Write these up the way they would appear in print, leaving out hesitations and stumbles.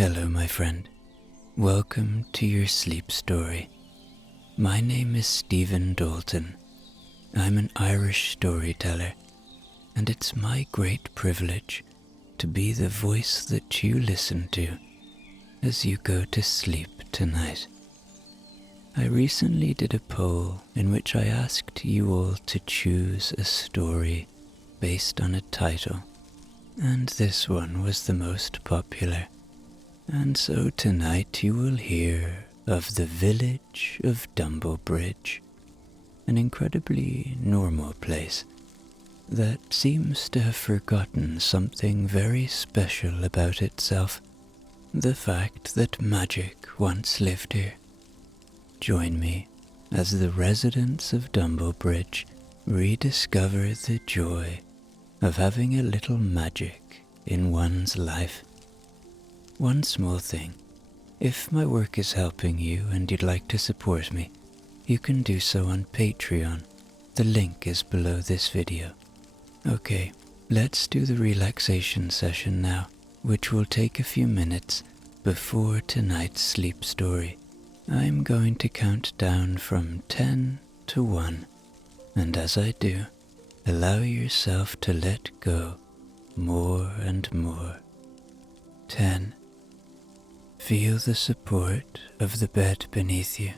Hello, my friend. Welcome to your sleep story. My name is Stephen Dalton. I'm an Irish storyteller, and it's my great privilege to be the voice that you listen to as you go to sleep tonight. I recently did a poll in which I asked you all to choose a story based on a title, and this one was the most popular. And so tonight you will hear of the village of Dumblebridge, an incredibly normal place that seems to have forgotten something very special about itself, the fact that magic once lived here. Join me as the residents of Dumblebridge rediscover the joy of having a little magic in one's life. One small thing, if my work is helping you and you'd like to support me, you can do so on Patreon. The link is below this video. Okay, let's do the relaxation session now, which will take a few minutes before tonight's sleep story. I'm going to count down from 10 to 1, and as I do, allow yourself to let go more and more. 10. Feel the support of the bed beneath you,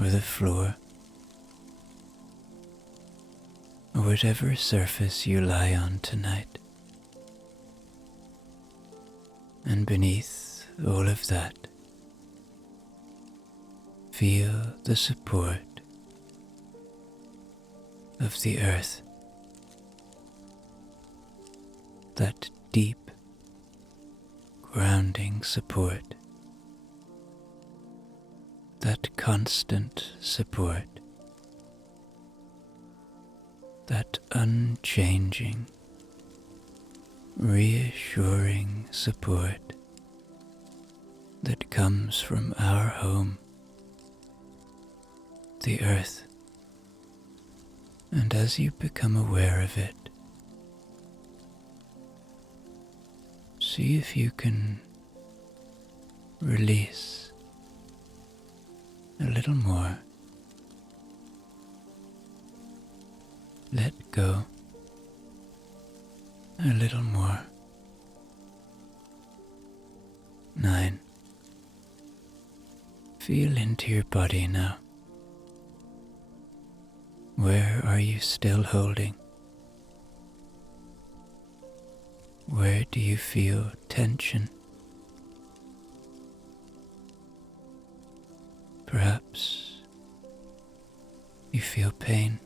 or the floor, or whatever surface you lie on tonight. And beneath all of that, feel the support of the earth, that deep grounding support, that constant support, that unchanging, reassuring support that comes from our home, the earth. And as you become aware of it, see if you can release a little more. Let go a little more. 9. Feel into your body now. Where are you still holding? Where do you feel tension? Perhaps you feel pain.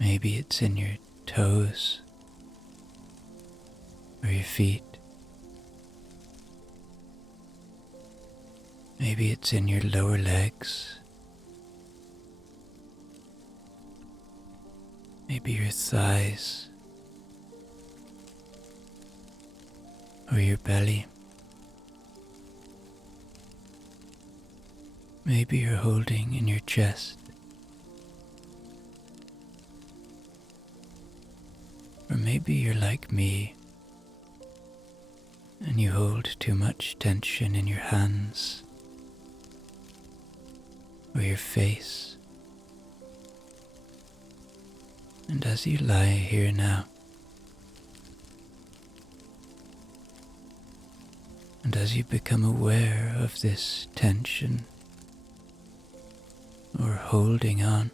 Maybe it's in your toes or your feet. Maybe it's in your lower legs. Maybe your thighs or your belly. Maybe you're holding in your chest. Or maybe you're like me and you hold too much tension in your hands or your face. And as you lie here now, and as you become aware of this tension or holding on,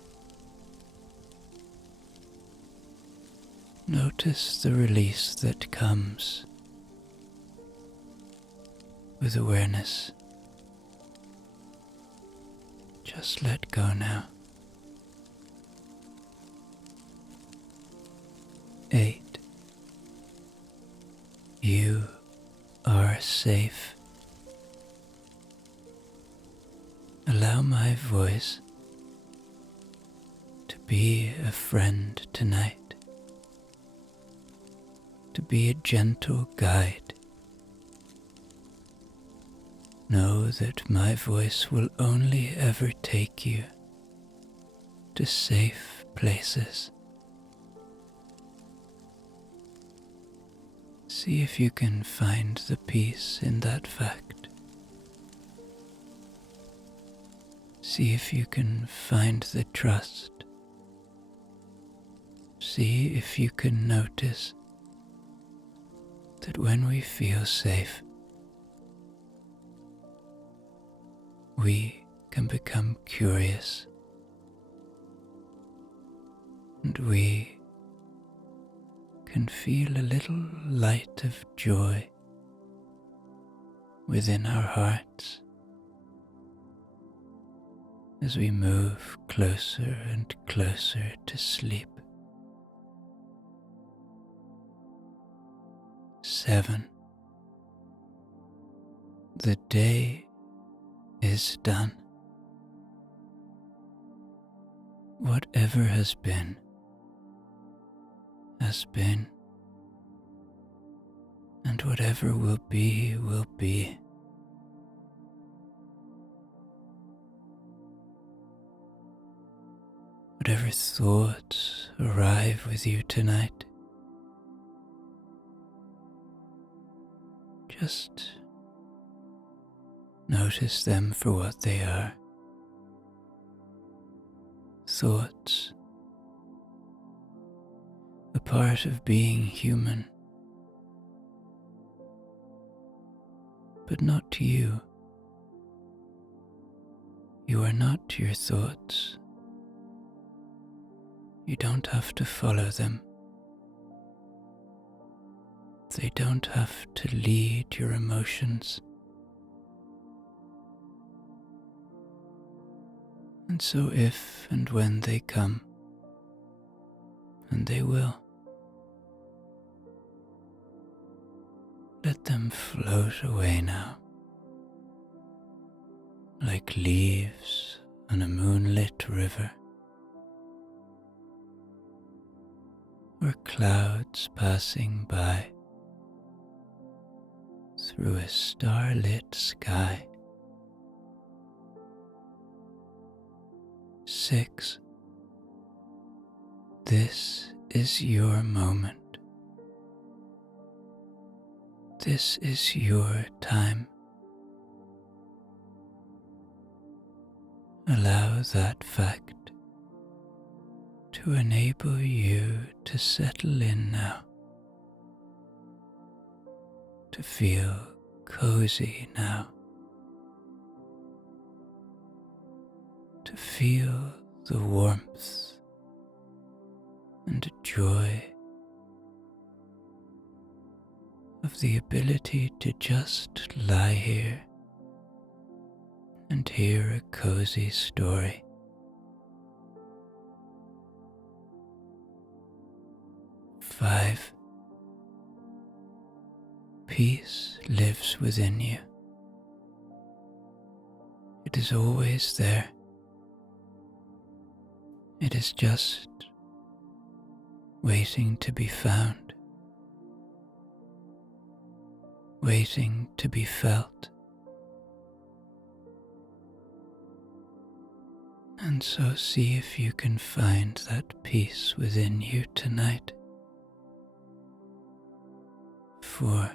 notice the release that comes with awareness. Just let go now. 8. You are safe. Allow my voice to be a friend tonight, to be a gentle guide. Know that my voice will only ever take you to safe places. See if you can find the peace in that fact. See if you can find the trust. See if you can notice that when we feel safe, we can become curious, and we can feel a little light of joy within our hearts as we move closer and closer to sleep. 7. The day is done. Whatever has been, and whatever will be, will be. Whatever thoughts arrive with you tonight, just notice them for what they are. Thoughts, a part of being human, but not you. You are not your thoughts. You don't have to follow them. They don't have to lead your emotions. And so if and when they come, and they will, let them float away now, like leaves on a moonlit river, or clouds passing by through a starlit sky. 6. This is your moment. This is your time. Allow that fact to enable you to settle in now, to feel cozy now, to feel the warmth and joy of the ability to just lie here and hear a cozy story. 5. Peace lives within you. It is always there. It is just waiting to be found, waiting to be felt. And so see if you can find that peace within you tonight. 4.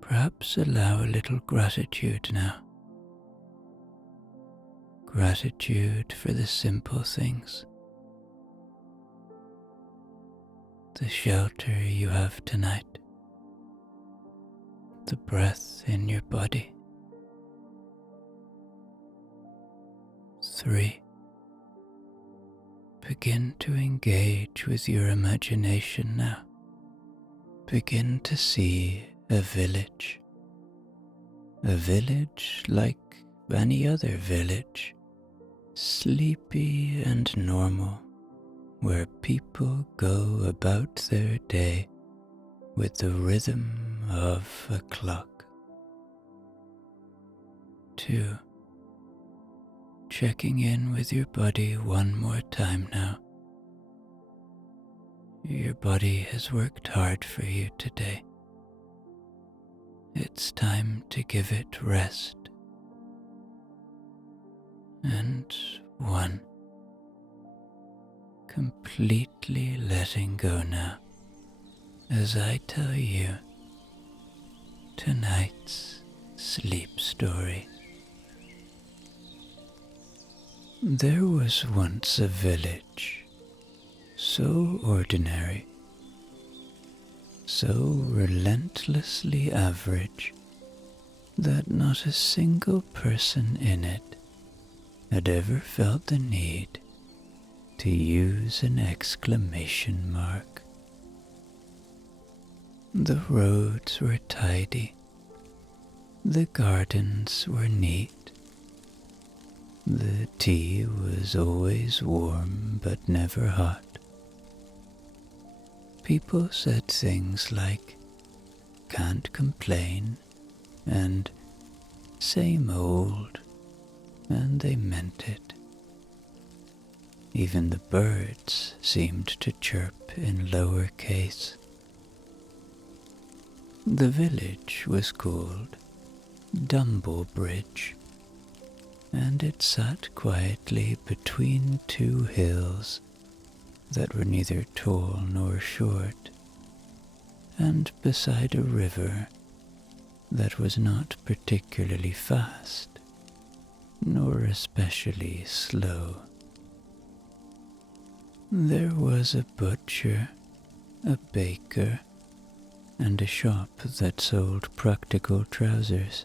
Perhaps allow a little gratitude now. Gratitude for the simple things. The shelter you have tonight. The breath in your body. 3. Begin to engage with your imagination now. Begin to see a village like any other village, sleepy and normal, where people go about their day with the rhythm of a clock. 2. Checking in with your body one more time now. Your body has worked hard for you today. It's time to give it rest. And 1. Completely letting go now as I tell you tonight's sleep story. There was once a village, so ordinary, so relentlessly average, that not a single person in it had ever felt the need to use an exclamation mark. The roads were tidy, the gardens were neat, the tea was always warm but never hot. People said things like, "Can't complain," and "Same old," and they meant it. Even the birds seemed to chirp in lower case. The village was called Dumblebridge, and it sat quietly between two hills that were neither tall nor short, and beside a river that was not particularly fast, nor especially slow. There was a butcher, a baker, and a shop that sold practical trousers.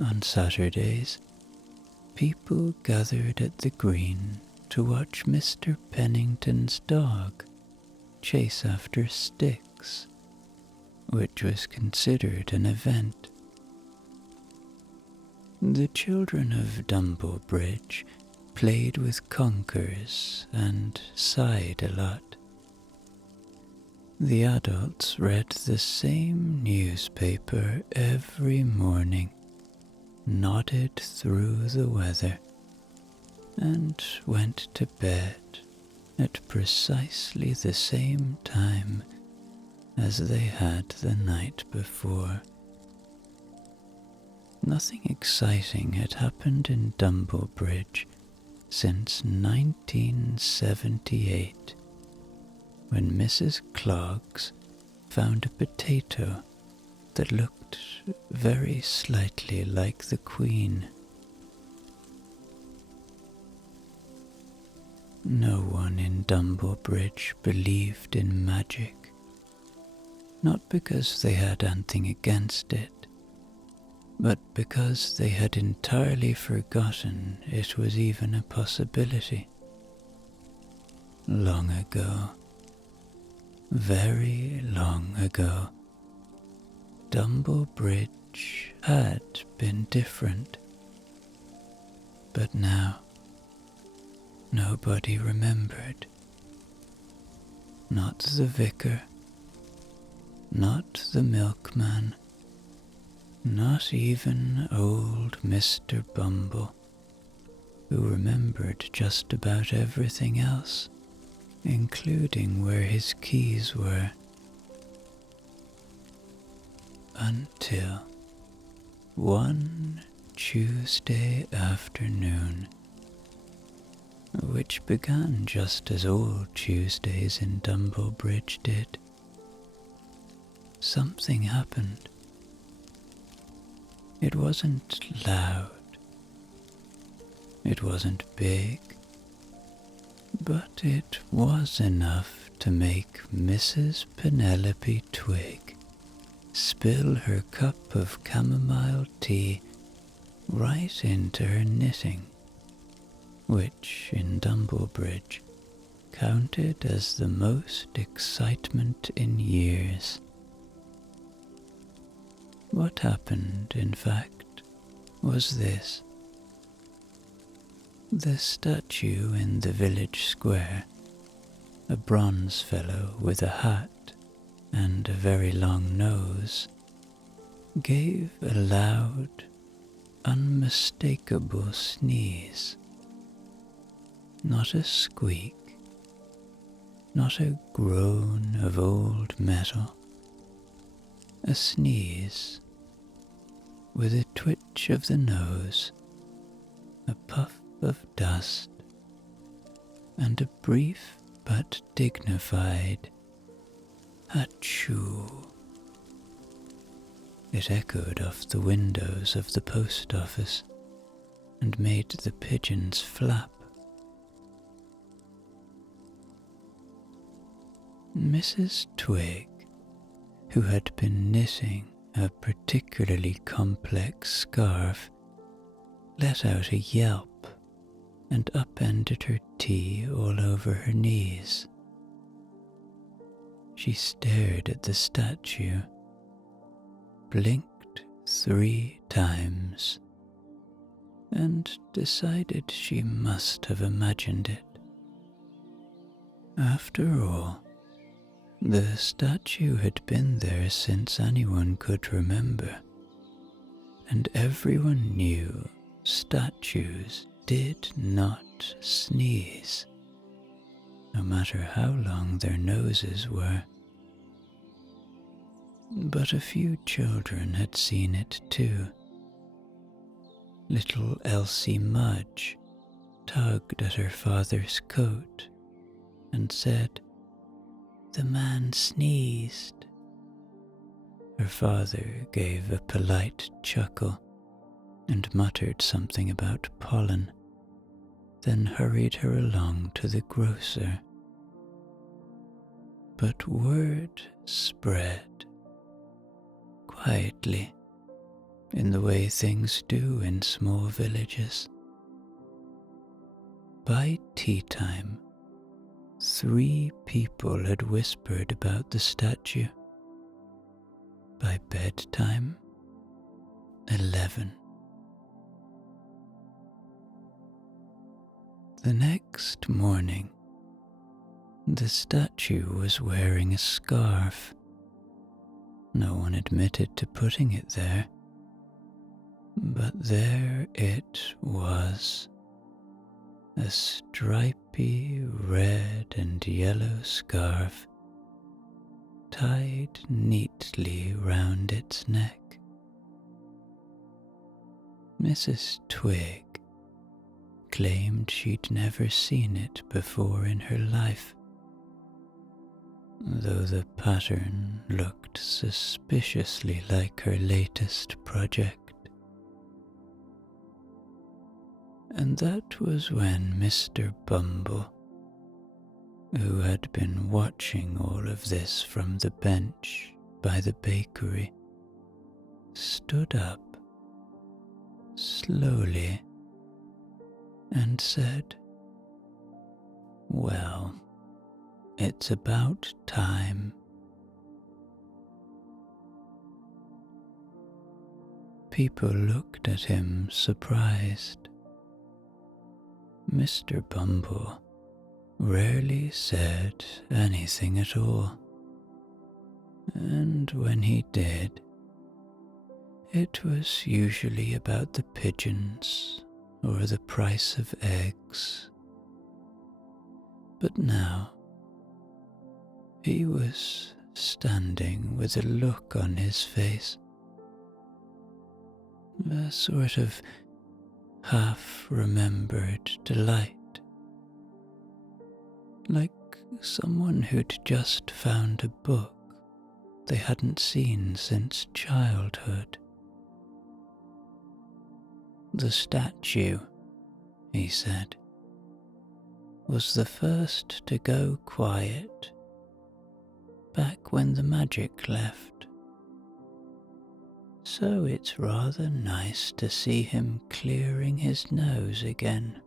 On Saturdays, people gathered at the green to watch Mr. Pennington's dog chase after sticks, which was considered an event. The children of Dumblebridge played with conkers and sighed a lot. The adults read the same newspaper every morning, nodded through the weather, and went to bed at precisely the same time as they had the night before. Nothing exciting had happened in Dumblebridge since 1978, when Mrs. Clogs found a potato that looked very slightly like the Queen. No one in Dumblebridge believed in magic, not because they had anything against it, but because they had entirely forgotten it was even a possibility. Long ago, very long ago, Dumblebridge had been different, but now nobody remembered. Not the vicar, not the milkman, not even old Mr. Bumble, who remembered just about everything else, including where his keys were. Until one Tuesday afternoon, which began just as all Tuesdays in Dumblebridge did, something happened. It wasn't loud, it wasn't big, but it was enough to make Mrs. Penelope Twig spill her cup of chamomile tea right into her knitting, which in Dumblebridge counted as the most excitement in years. What happened, in fact, was this. The statue in the village square, a bronze fellow with a hat and a very long nose, gave a loud, unmistakable sneeze. Not a squeak, not a groan of old metal, a sneeze, with a twitch of the nose, a puff of dust, and a brief but dignified Achoo! It echoed off the windows of the post office and made the pigeons flap. Mrs. Twig, who had been knitting a particularly complex scarf, let out a yelp and upended her tea all over her knees. She stared at the statue, blinked 3 times, and decided she must have imagined it. After all, the statue had been there since anyone could remember, and everyone knew statues did not sneeze, no matter how long their noses were. But a few children had seen it too. Little Elsie Mudge tugged at her father's coat and said, "The man sneezed." Her father gave a polite chuckle and muttered something about pollen, then hurried her along to the grocer. But word spread, quietly, in the way things do in small villages. By tea time, 3 people had whispered about the statue. By bedtime, 11. The next morning, the statue was wearing a scarf. No one admitted to putting it there, but there it was. A stripy red and yellow scarf tied neatly round its neck. Mrs. Twig claimed she'd never seen it before in her life, though the pattern looked suspiciously like her latest project. And that was when Mr. Bumble, who had been watching all of this from the bench by the bakery, stood up slowly and said, "Well, it's about time." People looked at him surprised. Mr. Bumble rarely said anything at all, and when he did, it was usually about the pigeons or the price of eggs. But now, he was standing with a look on his face, a sort of half-remembered delight, like someone who'd just found a book they hadn't seen since childhood. "The statue," he said, "was the first to go quiet, back when the magic left. So it's rather nice to see him clearing his nose again."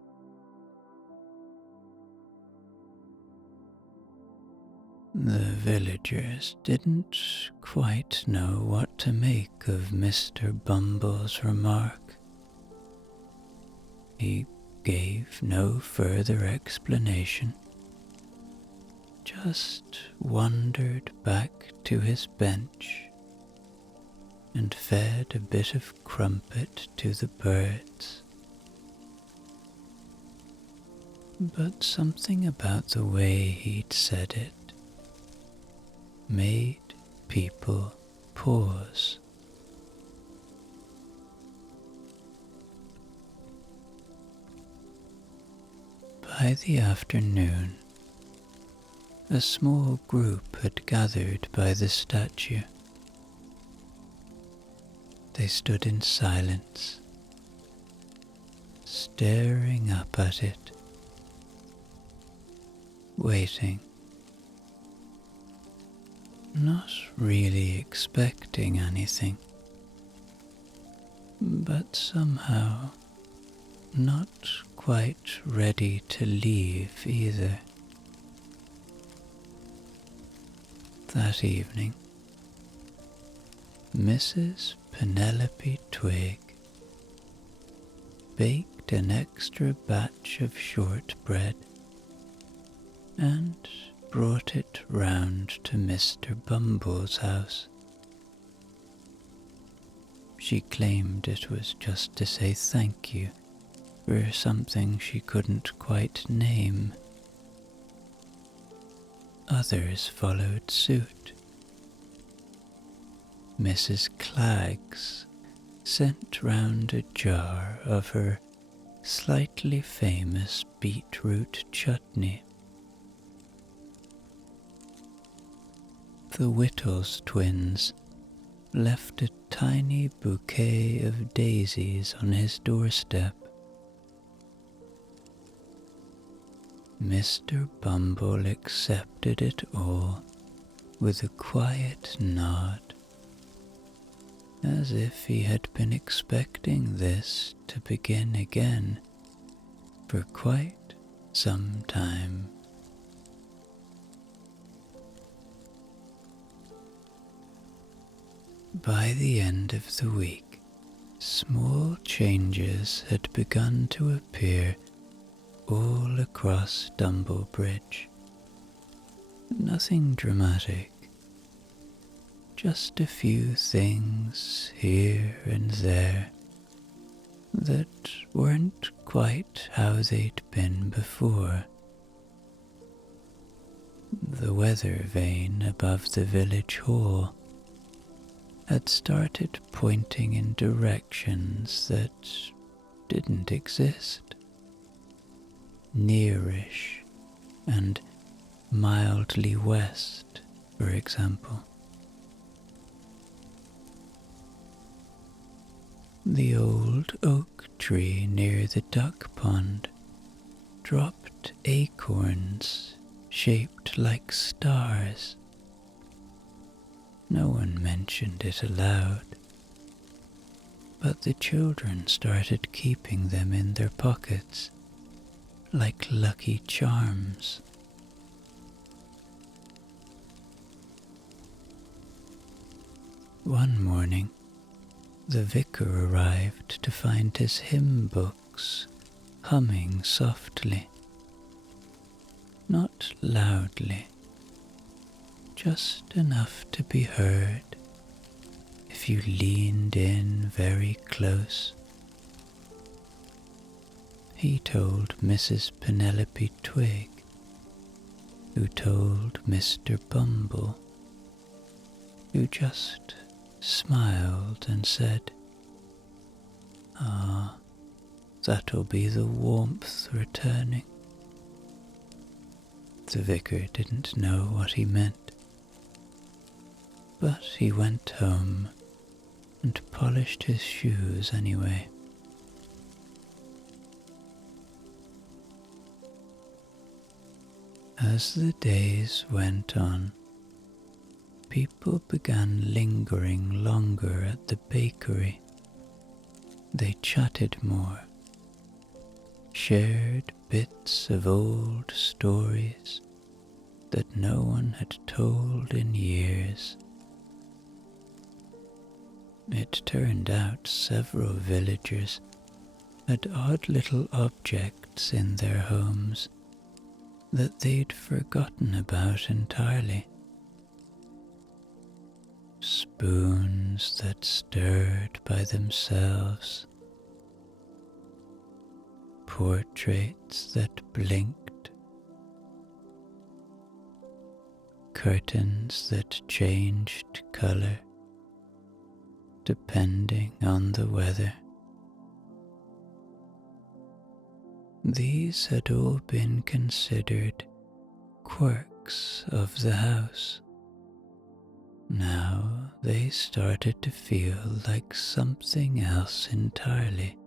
The villagers didn't quite know what to make of Mr. Bumble's remark. He gave no further explanation, just wandered back to his bench and fed a bit of crumpet to the birds. But something about the way he'd said it made people pause. By the afternoon, a small group had gathered by the statue. They stood in silence, staring up at it, waiting, not really expecting anything, but somehow not quite ready to leave either. That evening, Mrs. Penelope Twig baked an extra batch of shortbread and brought it round to Mr. Bumble's house. She claimed it was just to say thank you for something she couldn't quite name. Others followed suit. Mrs. Claggs sent round a jar of her slightly famous beetroot chutney. The Whittles twins left a tiny bouquet of daisies on his doorstep. Mr. Bumble accepted it all with a quiet nod, as if he had been expecting this to begin again for quite some time. By the end of the week, small changes had begun to appear all across Dumblebridge. Nothing dramatic, just a few things here and there that weren't quite how they'd been before. The weather vane above the village hall had started pointing in directions that didn't exist. Nearish and mildly west, for example. The old oak tree near the duck pond dropped acorns shaped like stars. No one mentioned it aloud, but the children started keeping them in their pockets like lucky charms. One morning, the vicar arrived to find his hymn books humming softly, not loudly, just enough to be heard if you leaned in very close. He told Mrs. Penelope Twig, who told Mr. Bumble, who just smiled and said, "Ah, that'll be the warmth returning." The vicar didn't know what he meant, but he went home and polished his shoes anyway. As the days went on, people began lingering longer at the bakery. They chatted more, shared bits of old stories that no one had told in years. It turned out several villagers had odd little objects in their homes that they'd forgotten about entirely. Spoons that stirred by themselves, portraits that blinked, curtains that changed color depending on the weather. These had all been considered quirks bricks of the house. Now they started to feel like something else entirely.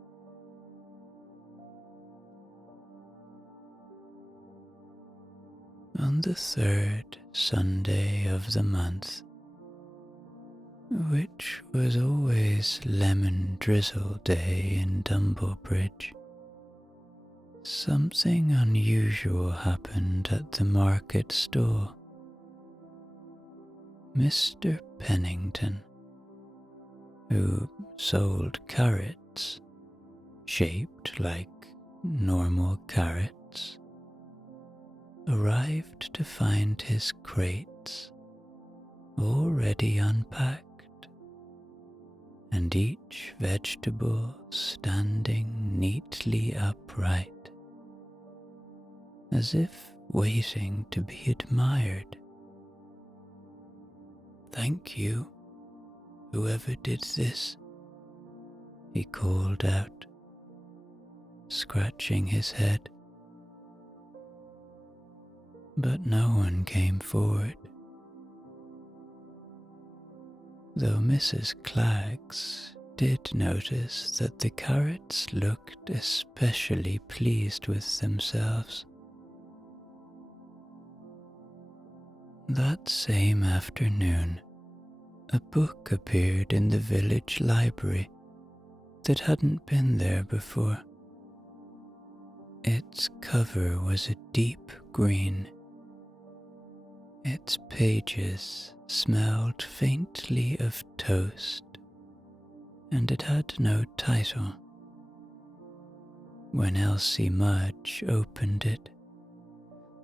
On the third Sunday of the month, which was always lemon drizzle day in Dumblebridge, something unusual happened at the market stall. Mr. Pennington, who sold carrots shaped like normal carrots, arrived to find his crates already unpacked and each vegetable standing neatly upright, as if waiting to be admired. "Thank you, whoever did this," he called out, scratching his head. But no one came forward, though Mrs. Klaggs did notice that the carrots looked especially pleased with themselves. That same afternoon, a book appeared in the village library that hadn't been there before. Its cover was a deep green. Its pages smelled faintly of toast, and it had no title. When Elsie Mudge opened it,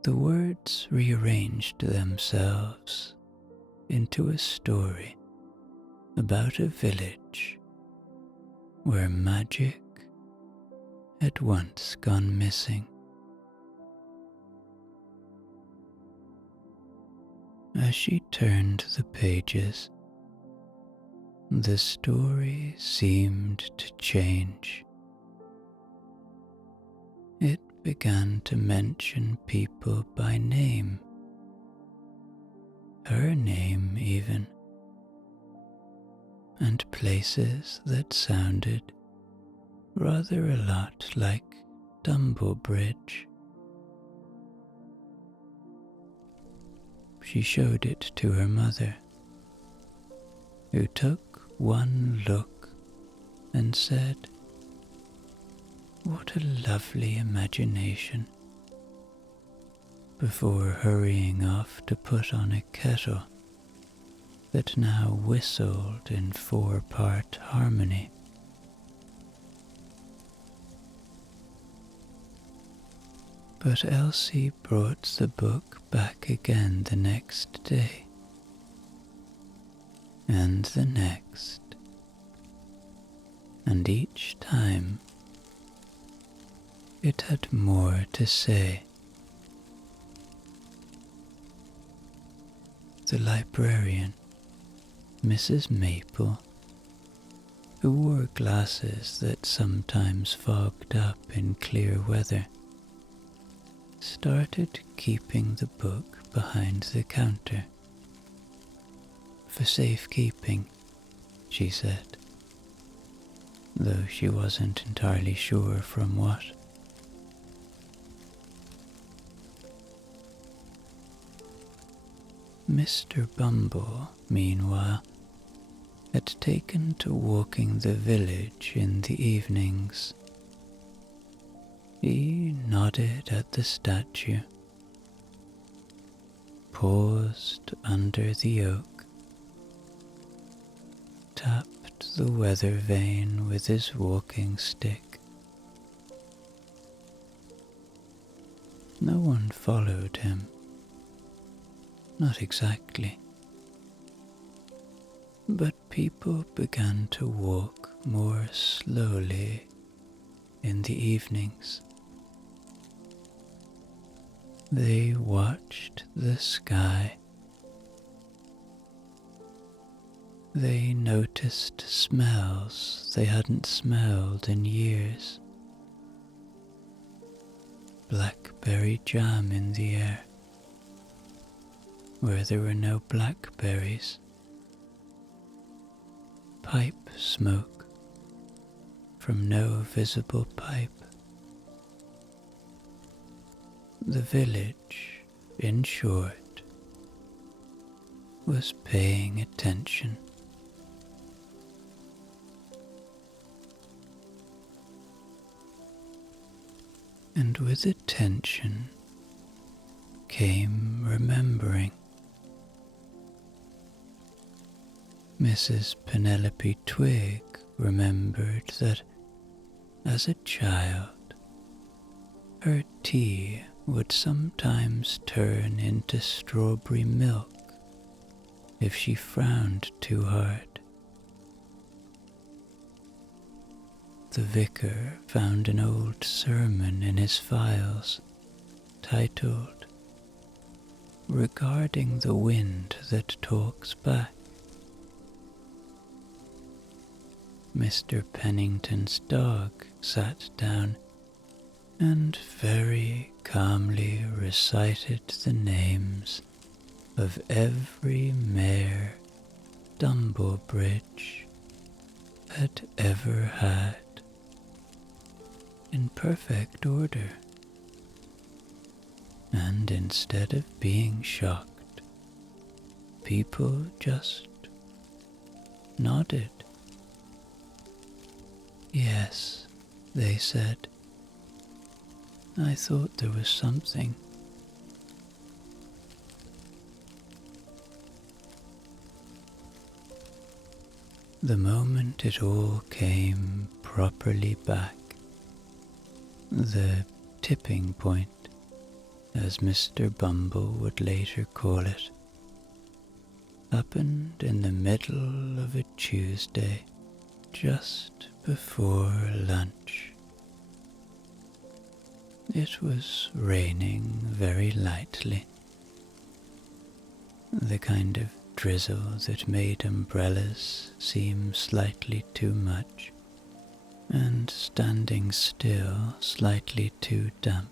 the words rearranged themselves into a story about a village where magic had once gone missing. As she turned the pages, the story seemed to change. It began to mention people by name, her name even, and places that sounded rather a lot like Dumblebridge. She showed it to her mother, who took one look and said, "What a lovely imagination," before hurrying off to put on a kettle that now whistled in 4-part harmony. But Elsie brought the book back again the next day, and the next, and each time it had more to say. The librarian, Mrs. Maple, who wore glasses that sometimes fogged up in clear weather, started keeping the book behind the counter. "For safekeeping," she said, though she wasn't entirely sure from what. Mr. Bumble, meanwhile, had taken to walking the village in the evenings. He nodded at the statue, paused under the oak, tapped the weather vane with his walking stick. No one followed him. Not exactly. But people began to walk more slowly in the evenings. They watched the sky. They noticed smells they hadn't smelled in years. Blackberry jam in the air, where there were no blackberries, pipe smoke from no visible pipe. The village, in short, was paying attention. And with attention came remembering. Mrs. Penelope Twig remembered that as a child, her tea would sometimes turn into strawberry milk if she frowned too hard. The vicar found an old sermon in his files titled "Regarding the Wind That Talks Back." Mr. Pennington's dog sat down and very calmly recited the names of every mare Dumblebridge had ever had in perfect order. And instead of being shocked, people just nodded. "Yes," they said. "I thought there was something." The moment it all came properly back, the tipping point, as Mr. Bumble would later call it, happened in the middle of a Tuesday, just before lunch. It was raining very lightly, the kind of drizzle that made umbrellas seem slightly too much, and standing still slightly too damp.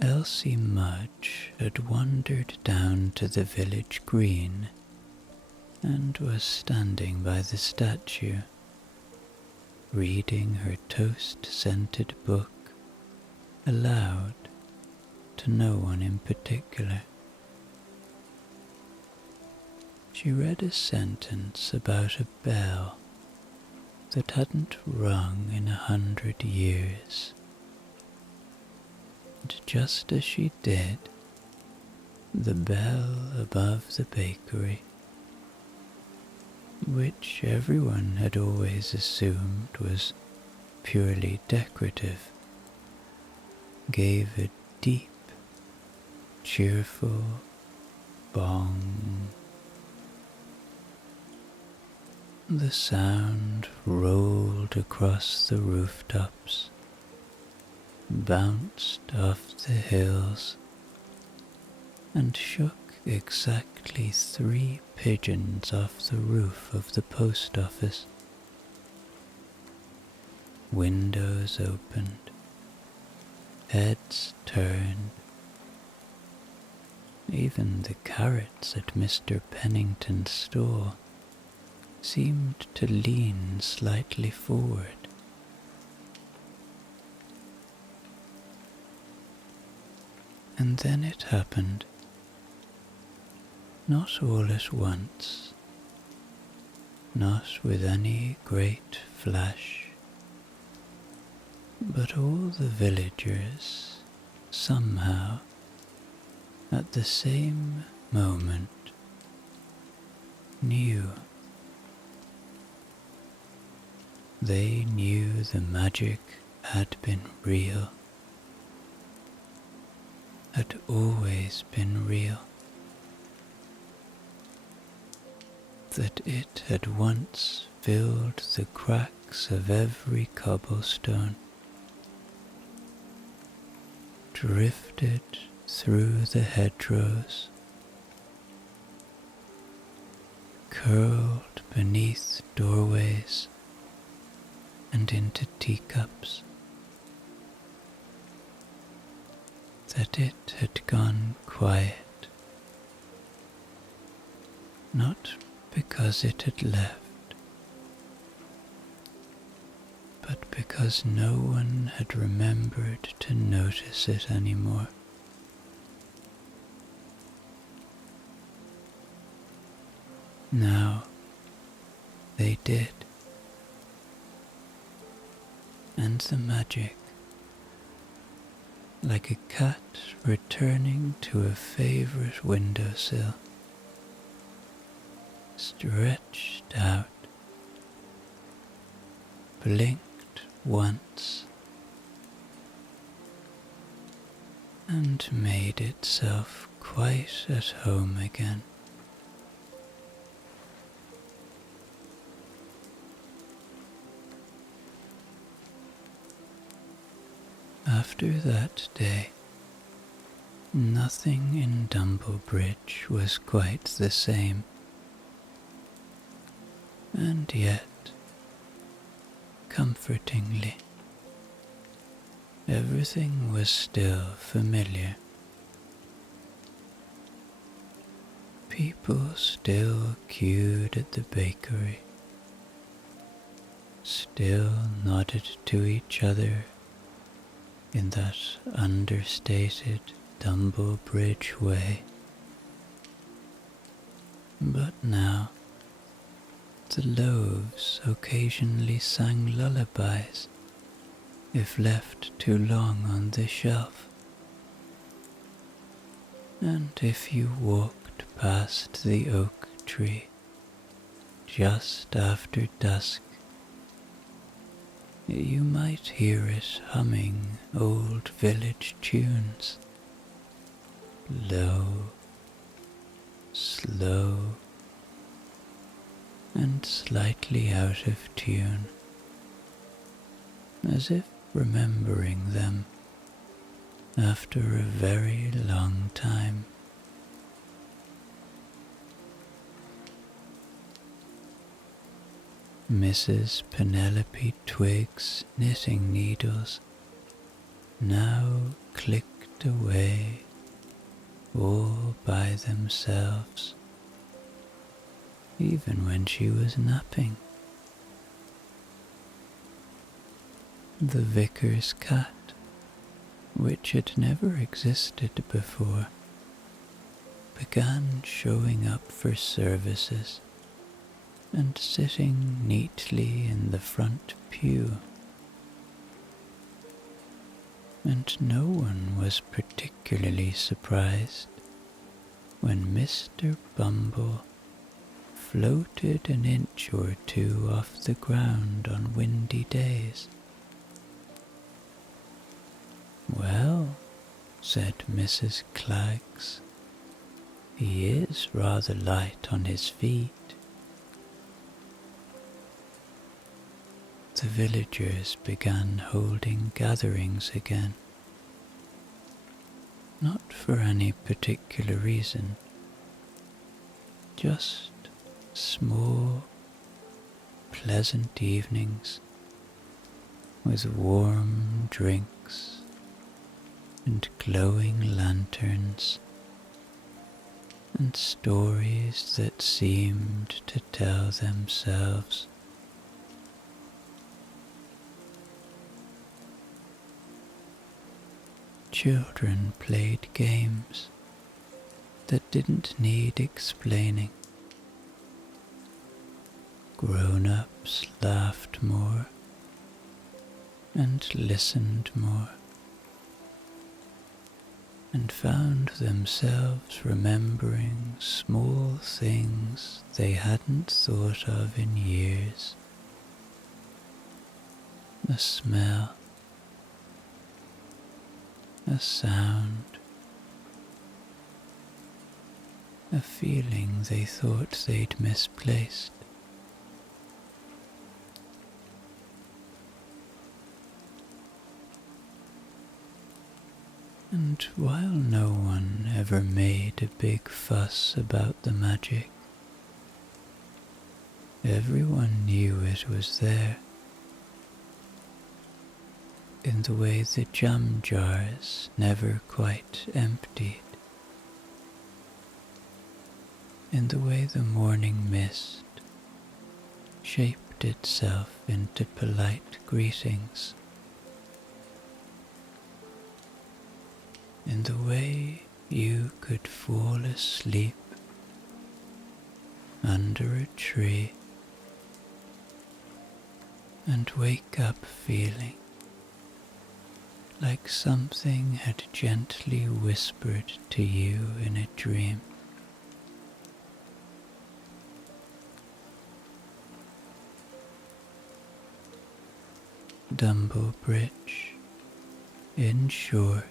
Elsie Mudge had wandered down to the village green and was standing by the statue, reading her toast-scented book aloud to no one in particular. She read a sentence about a bell that hadn't rung in 100 years. And just as she did, the bell above the bakery, which everyone had always assumed was purely decorative, gave a deep, cheerful bong. The sound rolled across the rooftops, bounced off the hills, and shook exactly 3 pigeons off the roof of the post office. Windows opened, heads turned. Even the carrots at Mr. Pennington's store seemed to lean slightly forward. And then it happened. Not all at once, not with any great flash, but all the villagers, somehow, at the same moment, knew. They knew the magic had been real, had always been real, that it had once filled the cracks of every cobblestone, drifted through the hedgerows, curled beneath doorways and into teacups, that it had gone quiet, not because it had left, but because no one had remembered to notice it anymore. Now they did, and the magic, like a cat returning to a favorite windowsill, stretched out, blinked once, and made itself quite at home again. After that day, nothing in Dumblebridge was quite the same, and yet, comfortingly, everything was still familiar. People still queued at the bakery, still nodded to each other in that understated Dumblebridge way. But now, the loaves occasionally sang lullabies if left too long on the shelf, and if you walked past the oak tree just after dusk, you might hear it humming old village tunes, low, slow, and slightly out of tune, as if remembering them after a very long time. Mrs. Penelope Twig's knitting needles now clicked away all by themselves, even when she was napping. The vicar's cat, which had never existed before, began showing up for services and sitting neatly in the front pew, and no one was particularly surprised when Mr. Bumble floated an inch or two off the ground on windy days. "Well," said Mrs. Klaggs, "he is rather light on his feet." The villagers began holding gatherings again, not for any particular reason, just small, pleasant evenings with warm drinks and glowing lanterns and stories that seemed to tell themselves. Children played games that didn't need explaining. Grown-ups laughed more and listened more, and found themselves remembering small things they hadn't thought of in years. A smell, a sound, a feeling they thought they'd misplaced. And while no one ever made a big fuss about the magic, everyone knew it was there. in the way the jam jars never quite emptied, in the way the morning mist shaped itself into polite greetings, in the way you could fall asleep under a tree and wake up feeling like something had gently whispered to you in a dream. Dumblebridge, in short,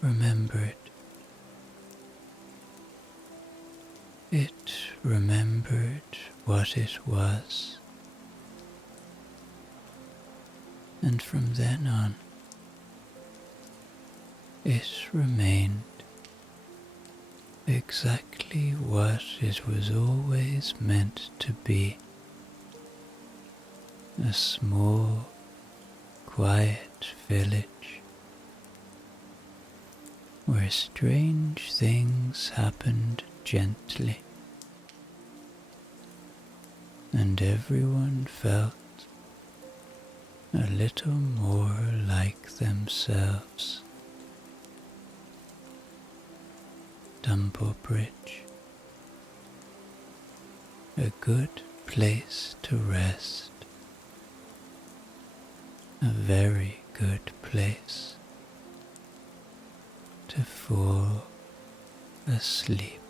remembered. It remembered what it was, and from then on, it remained exactly what it was always meant to be. A small, quiet village where strange things happened gently, and everyone felt a little more like themselves. Dumblebridge, a good place to rest, a very good place to fall asleep.